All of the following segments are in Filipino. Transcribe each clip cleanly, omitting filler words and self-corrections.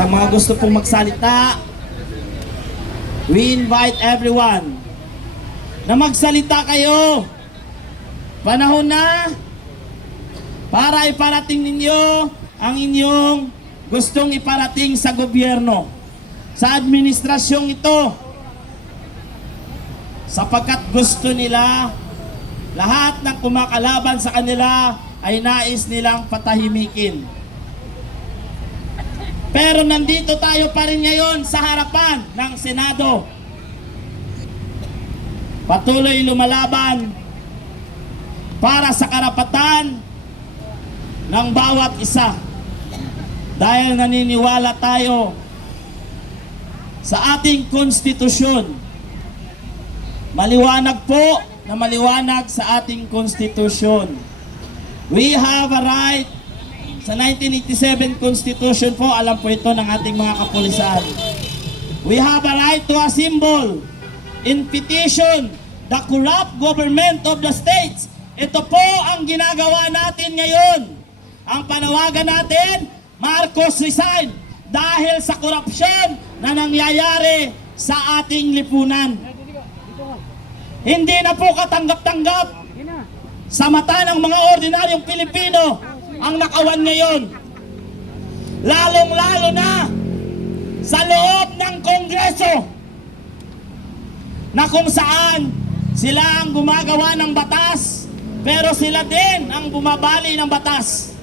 Sa mga gusto pong magsalita, we invite everyone na magsalita kayo. Panahon na para iparating ninyo ang inyong gustong iparating sa gobyerno, sa administrasyong ito, sapagkat gusto nila lahat ng kumakalaban sa kanila ay nais nilang patahimikin. Pero nandito tayo pa rin ngayon sa harapan ng Senado. Patuloy lumalaban para sa karapatan ng bawat isa. Dahil naniniwala tayo sa ating konstitusyon. Maliwanag po na maliwanag sa ating konstitusyon. We have a right. Sa 1987 Constitution po, alam po ito ng ating mga kapulisan. We have a right to assemble in petition the corrupt government of the states. Ito po ang ginagawa natin ngayon. Ang panawagan natin, Marcos resign dahil sa korupsyon na nangyayari sa ating lipunan. Hindi na po katanggap-tanggap sa mata ng mga ordinaryong Pilipino ang nakawan ngayon. Lalong-lalo na sa loob ng Kongreso na kung saan sila ang gumagawa ng batas pero sila din ang bumabali ng batas.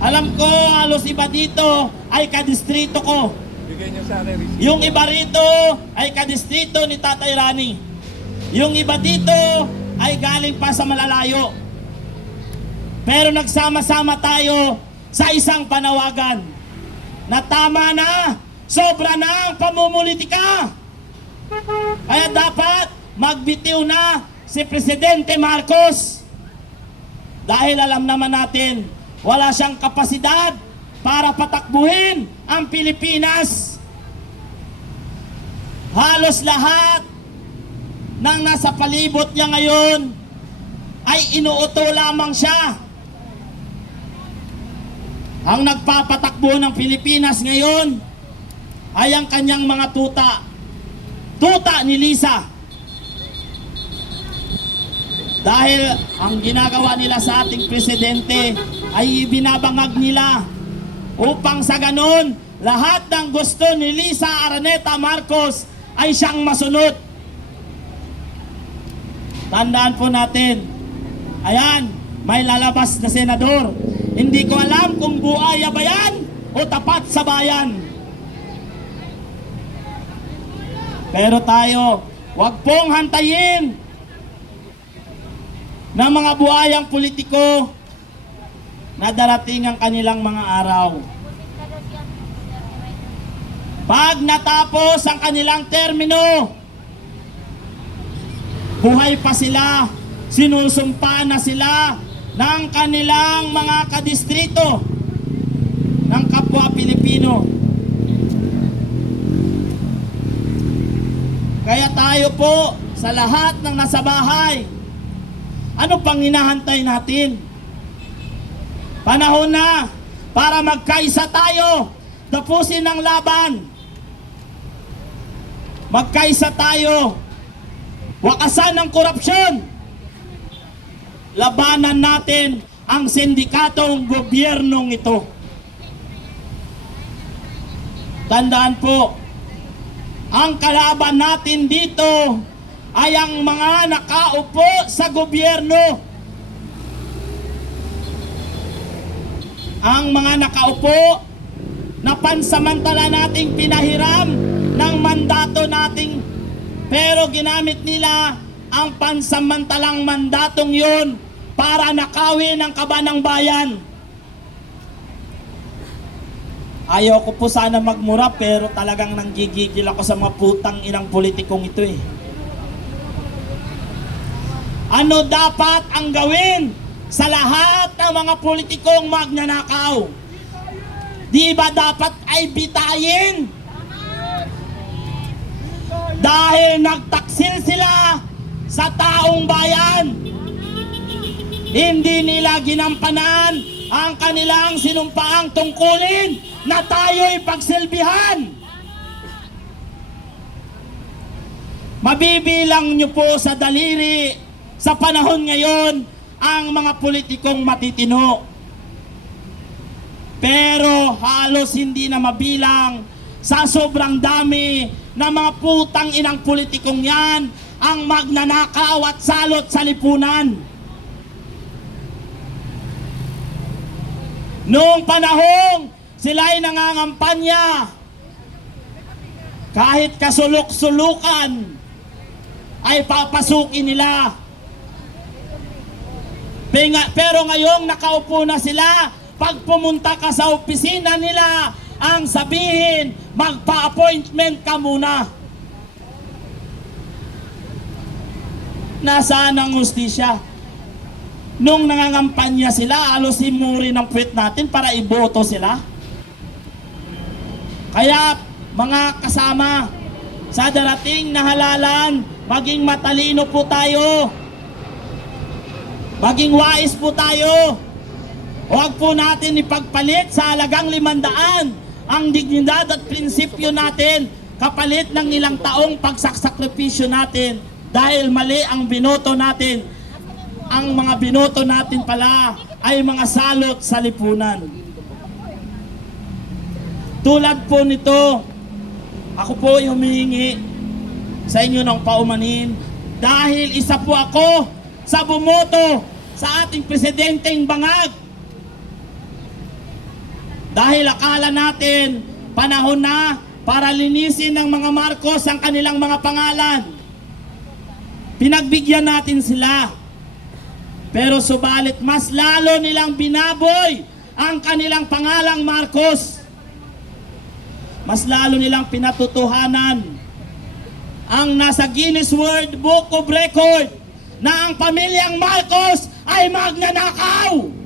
Alam ko halos iba dito ay kadistrito ko. Yung iba rito ay kadistrito ni Tatay Rani. Yung iba dito ay galing pa sa malalayo. Pero nagsama-sama tayo sa isang panawagan na tama na, sobra na ang pamumulitika. Kaya dapat magbitiw na si Presidente Marcos. Dahil alam naman natin, wala siyang kapasidad para patakbuhin ang Pilipinas. Halos lahat ng nasa palibot niya ngayon ay inuuto lamang siya. Ang nagpapatakbo ng Pilipinas ngayon ay ang kanyang mga tuta. Tuta ni Lisa. Dahil ang ginagawa nila sa ating presidente ay binabangag nila upang sa ganon lahat ng gusto ni Lisa Araneta Marcos ay siyang masunod. Tandaan po natin, ayan, may lalabas na senador. Hindi ko alam kung buaya ba yan o tapat sa bayan. Pero tayo, wag pong hantayin ng mga buhayang politiko na darating ang kanilang mga araw. Pag natapos ang kanilang termino, buhay pa sila, sinusumpa na sila ng kanilang mga kadistrito ng kapwa Pilipino. Kaya tayo po sa lahat ng nasa bahay, ano pang hinahantay natin? Panahon na para magkaisa tayo, tapusin ang laban. Magkaisa tayo, wakasan ang korupsyon. Labanan natin ang sindikatong gobyernong ito. Tandaan po, ang kalaban natin dito ay ang mga nakaupo sa gobyerno. Ang mga nakaupo na pansamantala nating pinahiram ng mandato nating, pero ginamit nila ang pansamantalang mandatong yun para nakawin ang kaba ng bayan. Ayaw ko po sana magmura pero talagang nanggigigil ako sa mga putang inang politikong ito eh. Ano dapat ang gawin sa lahat ng mga politikong magnanakaw? Di ba dapat ay bitayin? Dahil nagtaksil sila sa taong bayan. Hindi nila ginampanan ang kanilang sinumpaang tungkulin na tayo'y pagsilbihan. Mabibilang nyo po sa daliri sa panahon ngayon ang mga politikong matitino. Pero halos hindi na mabilang sa sobrang dami na mga putang inang politikong yan ang magnanakaw at salot sa lipunan. Noong panahong sila'y nangangampanya, kahit kasulok-sulukan ay papasukin nila. Pero ngayong nakaupo na sila, pag pumunta ka sa opisina nila, ang sabihin, magpa-appointment ka muna. Nasaan ang hustisya? Nung nangangampanya sila, halos himurin ang puwet natin para iboto sila. Kaya mga kasama, sa darating na halalan, maging matalino po tayo. Maging wais po tayo. Huwag po natin ipagpalit sa halagang 500 ang dignidad at prinsipyo natin kapalit ng ilang taong pagsasakripisyo natin dahil mali ang binoto natin. Ang mga binoto natin pala ay mga salot sa lipunan. Tulad po nito, ako po ay humihingi sa inyo ng paumanhin dahil isa po ako sa bumoto sa ating presidenteng bangag. Dahil akala natin panahon na para linisin ng mga Marcos ang kanilang mga pangalan. Pinagbigyan natin sila. Pero subalit mas lalo nilang binaboy ang kanilang pangalang Marcos. Mas lalo nilang pinatutuhanan ang nasa Guinness World Book of Record na ang pamilyang Marcos ay magnanakaw.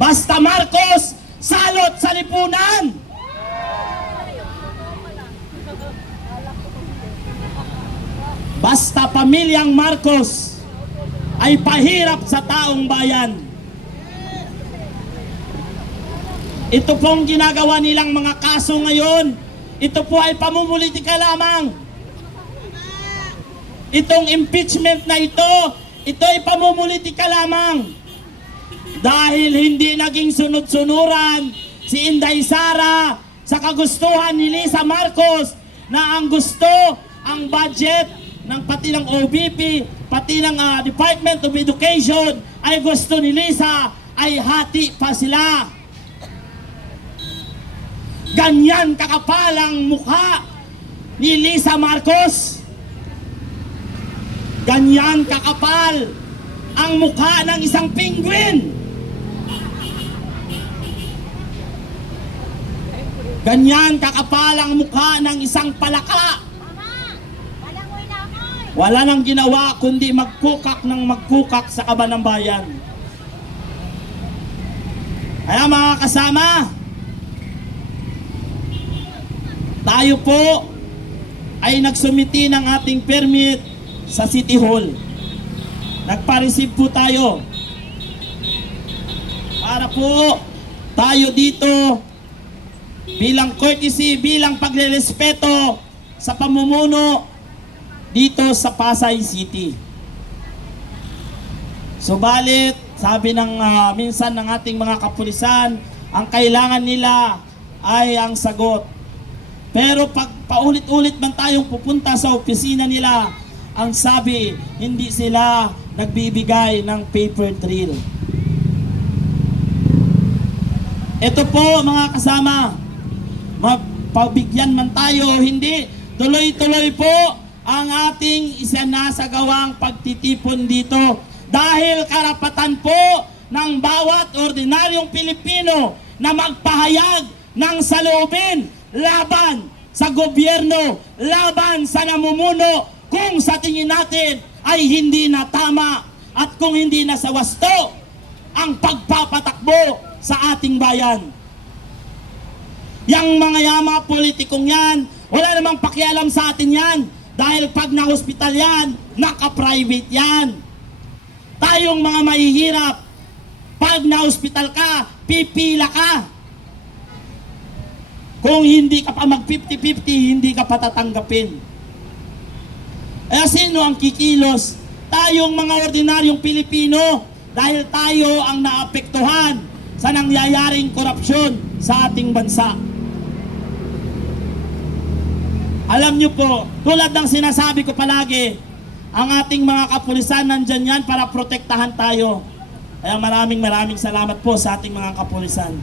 Basta Marcos, salot sa lipunan. Basta pamilyang Marcos ay pahirap sa taong bayan. Ito pong ginagawa nilang mga kaso ngayon, ito po ay pamumulitika lamang. Itong impeachment na ito ay pamumulitika lamang. Dahil hindi naging sunod-sunuran si Inday Sara sa kagustuhan ni Lisa Marcos na ang gusto, ang budget ng pati ng OBP, pati ng Department of Education ay gusto ni Lisa ay hati pa sila. Ganyan kakapalang mukha ni Lisa Marcos. Ganyan kakapal ang mukha ng isang penguin. Ganyan kakapal ang mukha ng isang palaka. Wala nang ginawa kundi magkukak ng magkukak sa kaban ng bayan. Kaya mga kasama, tayo po ay nagsumiti ng ating permit sa City Hall. Nagpa-receive po tayo para po tayo dito bilang courtesy, bilang pagrerespeto sa pamumuno dito sa Pasay City. Subalit, sabi ng minsan ng ating mga kapulisan, ang kailangan nila ay ang sagot. Pero pag paulit-ulit man tayong pupunta sa opisina nila, ang sabi, hindi sila nagbibigay ng paper trail. Ito po mga kasama, magpabigyan man tayo, hindi, tuloy-tuloy po ang ating isinasagawang pagtitipon dito dahil karapatan po ng bawat ordinaryong Pilipino na magpahayag ng saloobin laban sa gobyerno, laban sa namumuno kung sa tingin natin ay hindi na tama at kung hindi na sa wasto ang pagpapatakbo sa ating bayan. Yang mga politikong yan, wala namang pakialam sa atin yan. Dahil pag na-hospital yan, naka-private yan. Tayong mga mahihirap, pag na-hospital ka, pipila ka. Kung hindi ka pa mag 50-50, hindi ka pa tatanggapin. Eh sino ang kikilos? Tayong mga ordinaryong Pilipino, dahil tayo ang naapektuhan sa nangyayaring korupsyon sa ating bansa. Alam nyo po, tulad ng sinasabi ko palagi, ang ating mga kapulisan nandyan yan para protektahan tayo. Kaya maraming salamat po sa ating mga kapulisan.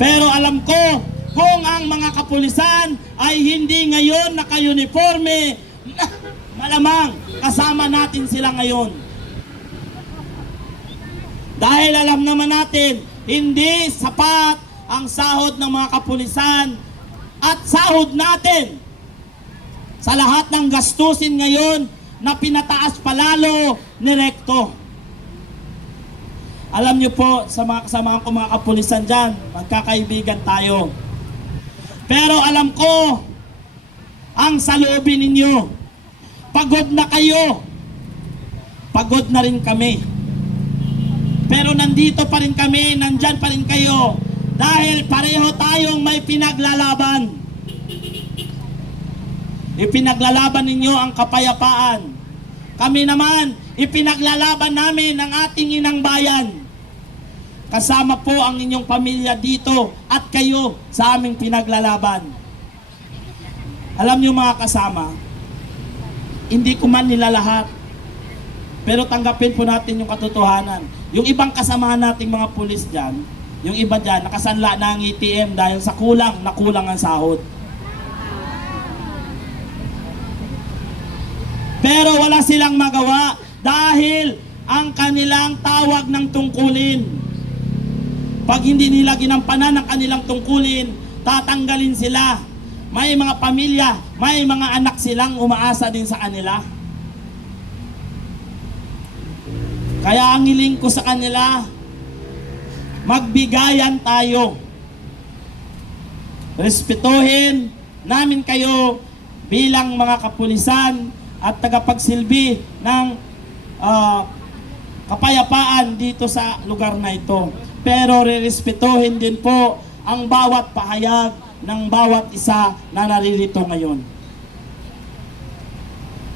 Pero alam ko, kung ang mga kapulisan ay hindi ngayon naka-uniforme, malamang kasama natin sila ngayon. Dahil alam naman natin, hindi sapat ang sahod ng mga kapulisan at sahod natin sa lahat ng gastusin ngayon na pinataas palalo ni Recto. Alam niyo po, sa mga kasama ko mga kapulisan dyan, magkakaibigan tayo. Pero alam ko, ang saloobin ninyo, pagod na kayo, pagod na rin kami. Pero nandito pa rin kami, nandyan pa rin kayo, dahil pareho tayong may pinaglalaban. Ipinaglalaban ninyo ang kapayapaan. Kami naman, ipinaglalaban namin ang ating inang bayan. Kasama po ang inyong pamilya dito at kayo sa aming pinaglalaban. Alam niyo mga kasama, hindi ko man nila lahat, pero tanggapin po natin yung katotohanan. Yung ibang kasamahan nating mga pulis dyan, yung iba dyan, nakasanla na ang ATM dahil sa nakulang ang sahod. Pero wala silang magawa dahil ang kanilang tawag ng tungkulin. Pag hindi nila ginampanan ang kanilang tungkulin, tatanggalin sila. May mga pamilya, may mga anak silang umaasa din sa kanila. Kaya ang hiling ko sa kanila, magbigayan tayo. Respetuhin namin kayo bilang mga kapulisan at tagapagsilbi ng kapayapaan dito sa lugar na ito. Pero rerespetuhin din po ang bawat pahayag ng bawat isa na naririto ngayon.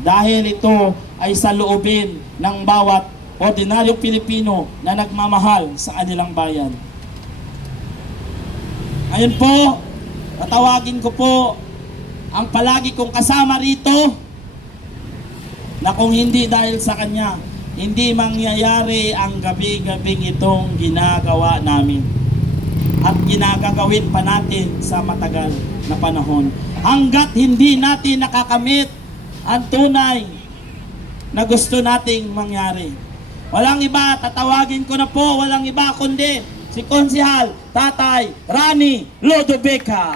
Dahil ito ay sa loobin ng bawat ordinaryong Pilipino na nagmamahal sa kanilang bayan. Ngayon po, tatawagin ko po ang palagi kong kasama rito, na kung hindi dahil sa kanya, hindi mangyayari ang gabi-gabing itong ginagawa namin. At ginagagawin pa natin sa matagal na panahon. Hanggat hindi natin nakakamit ang tunay na gusto nating mangyari. Walang iba, tatawagin ko na po, walang iba kundi si Konsehal Tatay Rani Lodobeca.